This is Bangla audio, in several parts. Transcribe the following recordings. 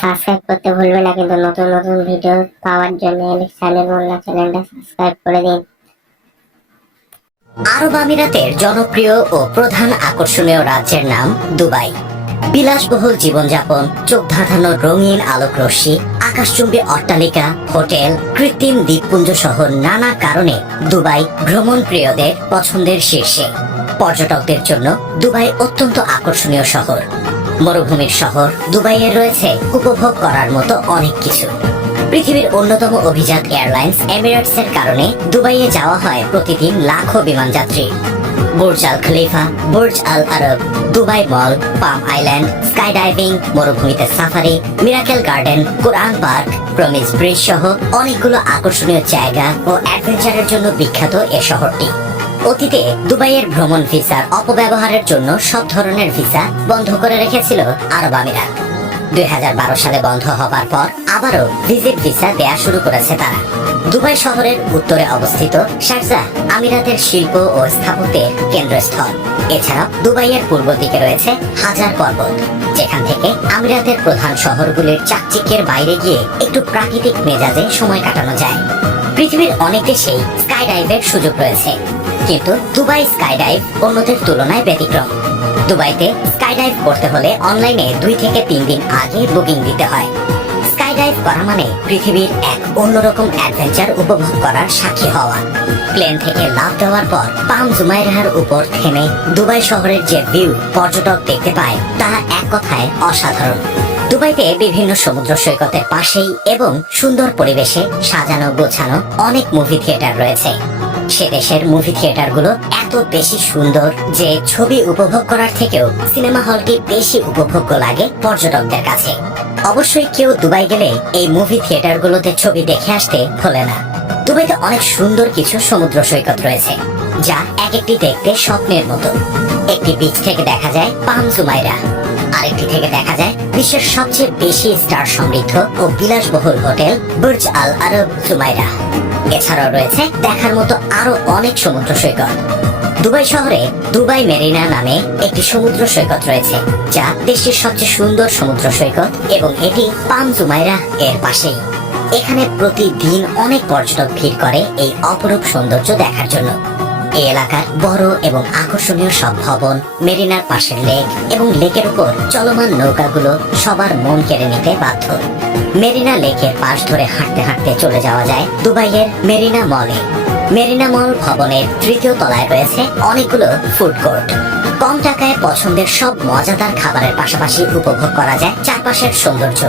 সাবস্ক্রাইব করতে ভুলবে না কিন্তু নতুন নতুন ভিডিও পাওয়ার জন্য চ্যানেল মোল্লা চ্যানেলটা সাবস্ক্রাইব করে দিন। আরব আমিরাতের জনপ্রিয় ও প্রধান আকর্ষণীয় রাজ্যের নাম দুবাই। বিলাসবহুল জীবনযাপন, চোখ ধাঁধানো রঙিন আলোকরশ্মি, আকাশচুম্বী অট্টালিকা, হোটেল, কৃত্রিম দ্বীপপুঞ্জ সহ নানা কারণে দুবাই ভ্রমণ প্রিয়দের পছন্দের শীর্ষে। পর্যটকদের জন্য দুবাই অত্যন্ত আকর্ষণীয় শহর। মরুভূমির শহর দুবাইয়ে রয়েছে উপভোগ করার মতো অনেক কিছু। পৃথিবীর অন্যতম অভিজাত এয়ারলাইন্স এমিরেটসের কারণে দুবাইয়ে যাওয়া হয় প্রতিদিন লাখো বিমানযাত্রী। বুর্জ আল খলিফা, বুর্জ আল আরব, দুবাই মল, পাম আইল্যান্ড, স্কাই ডাইভিং, মরুভূমিতে সাফারি, মিরাকেল গার্ডেন, কোরআন পার্ক, প্রমিস ব্রিজ সহ অনেকগুলো আকর্ষণীয় জায়গা ও অ্যাডভেঞ্চারের জন্য বিখ্যাত এ শহরটি। অতীতে দুবাইয়ের ভ্রমণ ভিসার অপব্যবহারের জন্য সব ধরনের ভিসা বন্ধ করে রেখেছিল আরব আমিরাত। 2012 সালে বন্ধ হবার পর আবারও ভিজিট ভিসা দেয়া শুরু করেছে তারা। দুবাই শহরের উত্তরে অবস্থিত শারজাহ আমিরাতের শিল্প ও স্থাপত্যের কেন্দ্রস্থল। এছাড়াও দুবাইয়ের পূর্ব দিকে রয়েছে হাজার পর্বত, যেখান থেকে আমিরাতের প্রধান শহরগুলির চাকচিক্যের বাইরে গিয়ে একটু প্রাকৃতিক মেজাজে সময় কাটানো যায়। পৃথিবীর অনেক দেশেই স্কাই ডাইভের সুযোগ রয়েছে, কিন্তু দুবাই স্কাই ডাইভ অন্যদের তুলনায় ব্যতিক্রম। দুবাইতে স্কাই ডাইভ করতে হলে অনলাইনে 2 থেকে 3 দিন আগে বুকিং দিতে হয়। স্কাই ডাইভ করা মানে পৃথিবীর এক অন্যরকম অ্যাডভেঞ্চার উপভোগ করার সাক্ষী হওয়া। প্লেন থেকে লাফ দেওয়ার পর পাম জুমাইরার উপর থেমে দুবাই শহরের যে ভিউ পর্যটক দেখতে পায় তা এক কথায় অসাধারণ। দুবাইতে বিভিন্ন সমুদ্র সৈকতের পাশেই এবং সুন্দর পরিবেশে সাজানো গোছানো অনেক মুভি থিয়েটার রয়েছে। সে দেশের মুভি থিয়েটারগুলো এত বেশি সুন্দর যে ছবি উপভোগ করার থেকেও সিনেমা হলটি বেশি উপভোগ্য লাগে পর্যটকদের কাছে। অবশ্যই কেউ দুবাই গেলে এই মুভি থিয়েটারগুলোতে ছবি দেখে আসতে ভোলে না। দুবাইতে অনেক সুন্দর কিছু সমুদ্র সৈকত রয়েছে, যা এক একটি দেখতে স্বপ্নের মতো। একটি বিচ থেকে দেখা যায় পাম জুমাইরা, আরেকটি থেকে দেখা যায় বিশ্বের সবচেয়ে বেশি স্টার সমৃদ্ধ ও বিলাসবহুল হোটেল বুর্জ আল আরব জুমাইরা। এছাড়াও রয়েছে দেখার মতো আরো অনেক সমুদ্র সৈকত। দুবাই শহরে দুবাই মেরিনা নামে একটি সমুদ্র সৈকত রয়েছে, যা দেশটির সবচেয়ে সুন্দর সমুদ্র সৈকত এবং এটি পাম জুমাইরা এর পাশেই। এখানে প্রতিদিন অনেক পর্যটক ভিড় করে এই অপরূপ সৌন্দর্য দেখার জন্য। এই এলাকার বড় এবং আকর্ষণীয় সব ভবন, মেরিনার পাশের লেক এবং লেকের উপর চলমান নৌকাগুলো সবার মন কেড়ে নিতে বাধ্য। মেরিনা লেকের পাশ ধরে হাঁটতে হাঁটতে চলে যাওয়া যায় দুবাইয়ের মেরিনা মলে। মেরিনা মল ভবনের 3য় তলায় রয়েছে অনেকগুলো ফুড কোর্ট। কম টাকায় পছন্দের সব মজাদার খাবারের পাশাপাশি উপভোগ করা যায় চারপাশের সৌন্দর্য।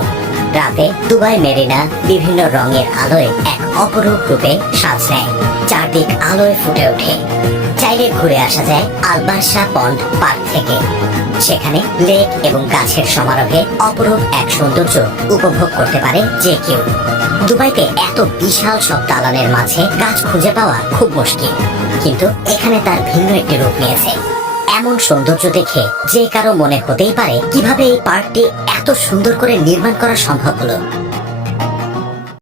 রাতে দুবাই মেরিনা বিভিন্ন রঙের আলোয় এক অপরূপ রূপে সাজ নেয়, চারদিক আলোয় ফুটে ওঠে। চাইলে ঘুরে আসা যায় আলবার্সা পন্ড পার্ক থেকে। সেখানে লেক এবং গাছের সমারোহে অপরূপ এক সৌন্দর্য উপভোগ করতে পারে যে কেউ। দুবাইতে এত বিশাল সব দালানের মাঝে গাছ খুঁজে পাওয়া খুব মুশকিল, কিন্তু এখানে তার ভিন্ন একটি রূপ নিয়েছে। এমন সৌন্দর্য দেখে যে কারো মনে হতেই পারে কিভাবে এই পার্কটি এত সুন্দর করে নির্মাণ করা সম্ভব হলো।